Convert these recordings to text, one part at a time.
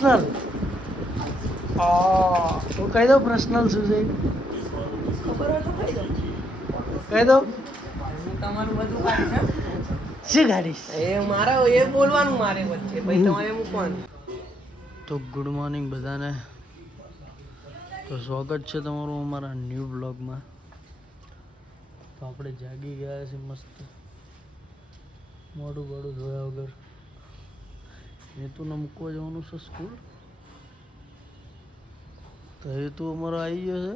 Personal હું કહી દઉં પર્સનલ શું છે ખબર હોય તો કહી દો. કહી દઉં હું તમારું બધું કાઢીશ. શી ગાડીશ એ મારા એ બોલવાનું મારે વચ્ચે પછી તમારે મૂકવાનું. તો ગુડ મોર્નિંગ બધાને. તો સ્વાગત છે તમારું અમારા ન્યૂ બ્લોગમાં. તો આપણે જાગી ગયા છે મસ્ત મોડું બોડું ધોયા વગર. હેતુને મૂકવા જવાનું છે સ્કૂલ. તો હેતુ અમારો આવી ગયો છે.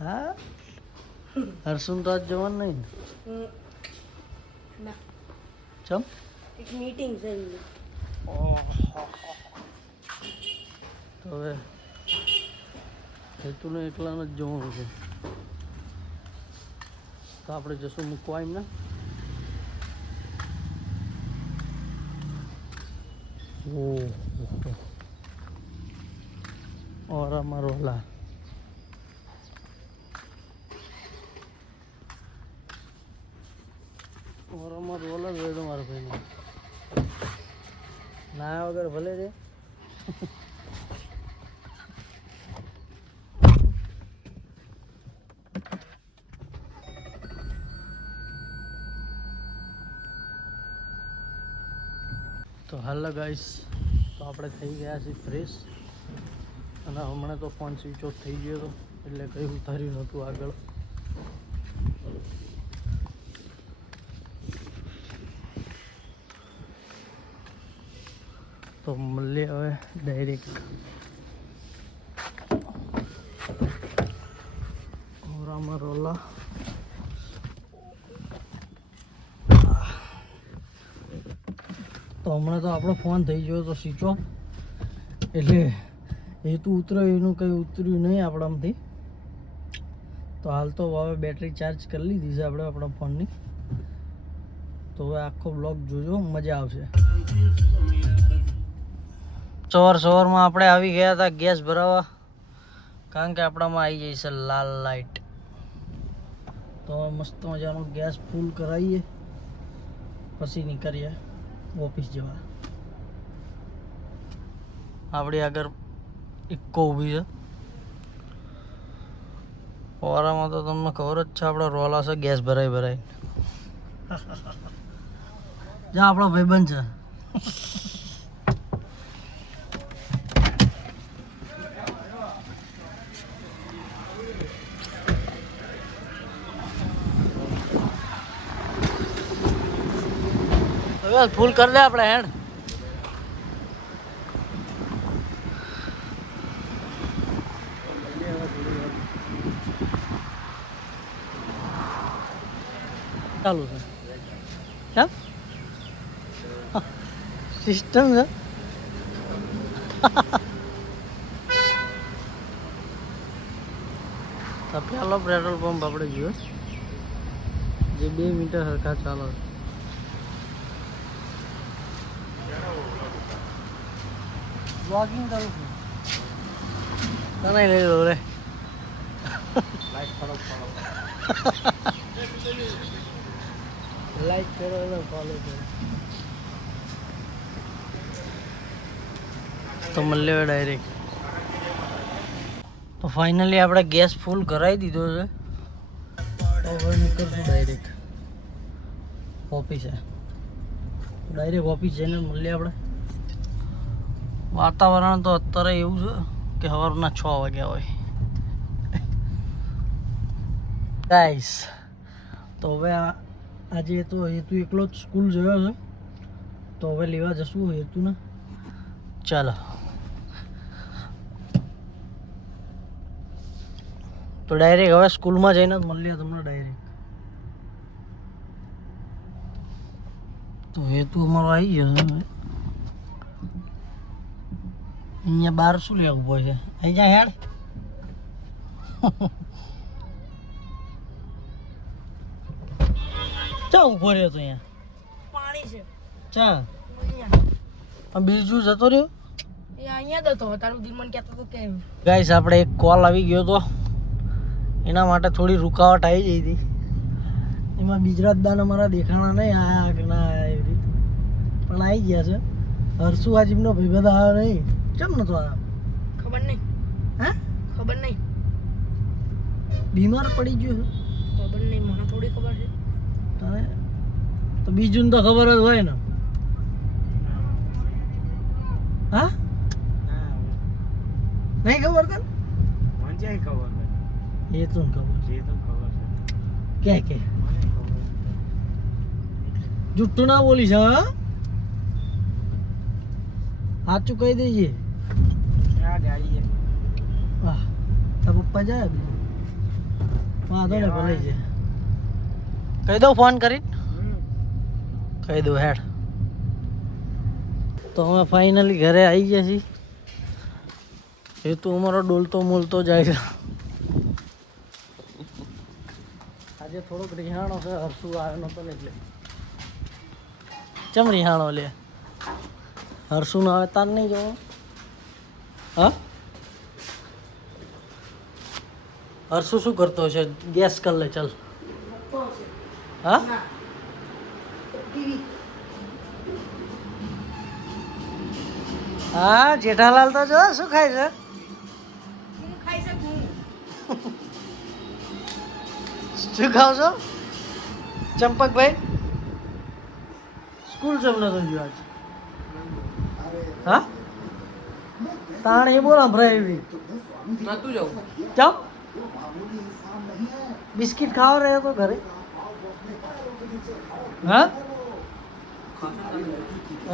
હા હર્ષુન તો આજ જવાનું નહીં ને? ના ચમ એક મીટિંગ છે. તો હવે હેતુને એકલાને જ જવાનું છે. તો આપણે જશું મૂકવા એમને. और हमारो ला और हमारो वाला जो है तुम्हारे भाई ने नया वगैरह भले रे તો હાલો ગાઈસ, તો આપણે થઈ ગયા છીએ ફ્રેશ અને હમણાં તો ફોન સ્વિચ ઓફ થઈ ગયો હતો એટલે કંઈ ઉતાર્યું નહોતું આગળ. તો મળીએ હવે ડાયરેક્ટ ઓરામાં રોલા. તો હમણાં તો આપણો ફોન થઈ ગયો તો સ્વિચ ઓફ એટલે એ તો ઉતરે એનું કંઈ ઉતર્યું નહીં આપણામાંથી. તો હાલ તો હવે બેટરી ચાર્જ કરી લીધી છે આપણે આપણા ફોનની. તો હવે આખો બ્લોગ જોજો, મજા આવશે. સવારમાં આપણે આવી ગયા હતા ગેસ ભરાવા, કારણ કે આપણામાં આવી જાય છે લાલ લાઈટ. તો મસ્ત મજાનો ગેસ ફૂલ કરાવીએ પછી નીકળીએ ઓફિસ જવા. આપણી આગળ ઇક્કો ઊભી છે. ઓરામાં તો તમને ખબર જ છે આપણા રોલા છે ગેસ ભરાઈ જા આપણો ભાઈબંધ છે. હવે ફૂલ કરી દે આપણે હેડ. ચાલુ છે કેમ સિસ્ટમ છે. તો પેલો પેટ્રોલ પંપ આપણે જોયો જે 2 મીટર હરખા ચાલો. વોકિંગ કરું છું તને લઈ લો રે. લાઈક કરો અને ફોલો કરો. તો મળ્યો ડાયરેક્ટ. તો ફાઇનલી આપણે ગેસ ફૂલ કરાવી દીધો છે. તો હવે નીકળશું ડાયરેક્ટ ઓફિસે. ડાયરેક્ટ ઓફિસ જઈને મળીએ આપણે. વાતાવરણ તો અત્યારે એવું છે કે સવારના 6 વાગ્યા હોય ગાઈસ. તો હવે આજે તો હેતુ એકલો જ સ્કૂલ જોયો છે. તો હવે લેવા જશું હેતુને. ચાલો તો ડાયરેક્ટ હવે સ્કૂલમાં જઈને જ મળીએ તમને ડાયરેક્ટ. તો હેતુ અમારો આવી ગયો છે. અહીંયા બહાર શું લેવું ઉભો છે? અહીં જા હેડ. ચા ઉભો રહ્યો તો અહીંયા? પાણી છે ચા અહીંયા. બીજું જતો રહ્યો એ અહીંયા જ હતો. તારું દિલ મને કહેતો હતો કે ગાઈસ આપણે એક કોલ આવી ગયો તો એના માટે થોડી રૂકાવટ આવી ગઈ હતી. એમાં ગુજરાત દાન અમારા દેખાણા નહીં આયા કે ના આયા એવી રીતે, પણ આવી ગયા છે. હરસુ આ જીમનો ભાઈબંધ આવ્યો નહીં કેમ નતો આવ્યો ખબર નહીં હે ખબર નહીં બીમાર પડી ગયો છે ખબર નહીં મને થોડી ખબર છે તને તો બીજું તો ખબર જ હોય ને હા નહીં ખબર તને એ તો ખબર કે જુઠ્ઠું ના બોલીશ હા સાચું કહી દેજે વાહ તાર પપ્પા જાય બીજું વાંધો ને ભલે છે કહી દઉં ફોન કરી કહી દઉં હેડ તો અમે ફાઇનલી ઘરે આવી ગયા છીએ એ તો અમારો ડોલતો મોલતો જાય છે આજે થોડોક રિહાણો છે હરસુ આવ્યો નતો ને એટલે ચમ રિહાણો લે હરસુ નો આવે તાર નહીં જવાનું હા હરસુ શું કરતો છે ગેસ કર લે ચાલ હા હા જેઠાલાલ તો જો શું ખાય છે હું ખાઈ શકું શું ખાવ છો ચંપકભાઈ સ્કૂલ જમ નતો ગયો આજ હા તાણ એ બોલ સંભળાય એવી નતું જવું ચાલ બિસ્કિટ ખાવા રહ્યો તો ઘરે હા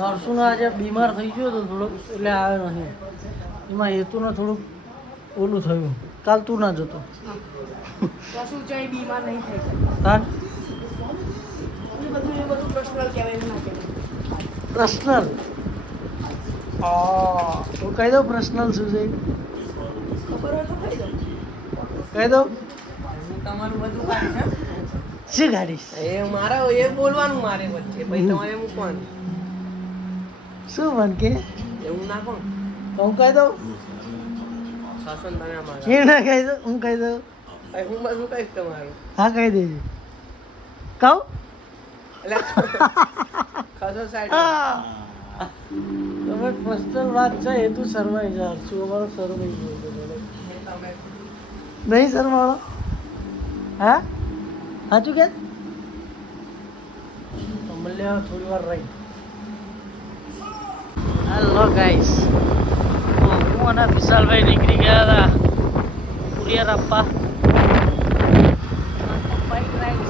હર્ષુનો આજે બીમાર થઈ ગયો હતો થોડોક એટલે આવ્યો નહીં એમાં હેતુને થોડુંક ઓલું થયું કાલ તું ના જતો કશું ચાઈ બીમાર નહીં થઈ હા એ બધું પર્સનલ કહેવાય એવું ના કહેવાય પર્સનલ હું કહી દઉં પર્સનલ શું છે ખબર હોય તો કહી દો કહી દઉં હું તમારું બધું કાઢી છે શું ગાડીશ એ મારે એ બોલવાનું મારે વચ્ચે પછી તમારે મૂકવાનું શું મન કે એવું ના કોણ હું કહી દઉં શાસન તમે અમારે એ ના કહી દઉં હું કહી દઉં હું બધું કહીશ તમારું હા કહી દેજે કહું એટલે ખાસો સાઈડ તમે પર્સનલ વાત છે એ તું શરમાઈ જા શું અમારો શરમાઈ ગયો છે તમે નહીં શરમાળો હા સાચું કે મળ્યા થોડી વાર રહી હેલો ગાઈસ હું અને વિશાલભાઈ નીકળી ગયા હતા કુરિયર આપવા બાઈક રાઈડ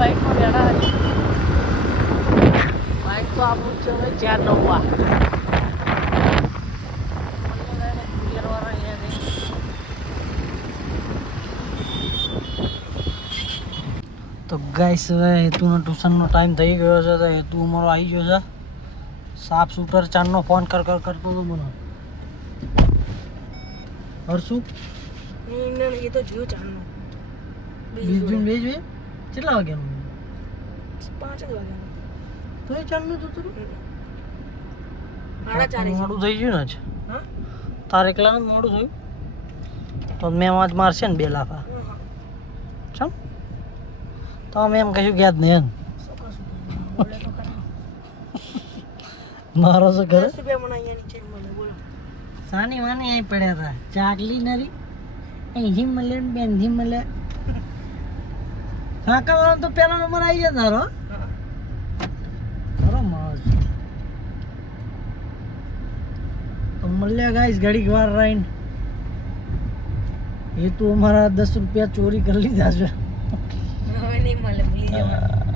બાઈકમાં બેઠા બાઈક તો આપણું જ છે હવે 4 તો ગાઈસ હવે હેતુનો ટ્યુશનનો ટાઈમ થઈ ગયો છે તો હેતુ અમારો આવી ગયો છે સાફ સુટર ચાંદનો ફોન કરતો હતો મને હરશું એ તો જીવ ચાલનો બીજું બે જોઈએ કેટલા વાગ્યાનું 5 જ વાગ્યાનો તો એ ચાંદનું તો તું 4:30 મોડું થઈ ગયું ને જ હા તારે એકલાનું જ મોડું થયું તો મેમ આજ મારશે ને 2 લાફા ચમ તો અમે એમ કશું ગયા જ નહીં એમ બોલે તો ખરા મારો શું કરે 10 રૂપિયા મને અહીંયા નીચે મળે બોલો સાની વાની અહીં પડ્યા હતા ચાકલી નરી અહીંથી મળે ને બેનથી મળે કાકા વાળો તો પેલો નંબર આવી જાય તારો ખરો માણસ તો મળ્યા ગાઈસ ઘડીક વાર રહીને એ તો અમારા 10 રૂપિયા ચોરી કરી લીધા છે હવે નહીં મળે ભૂલી જવાનું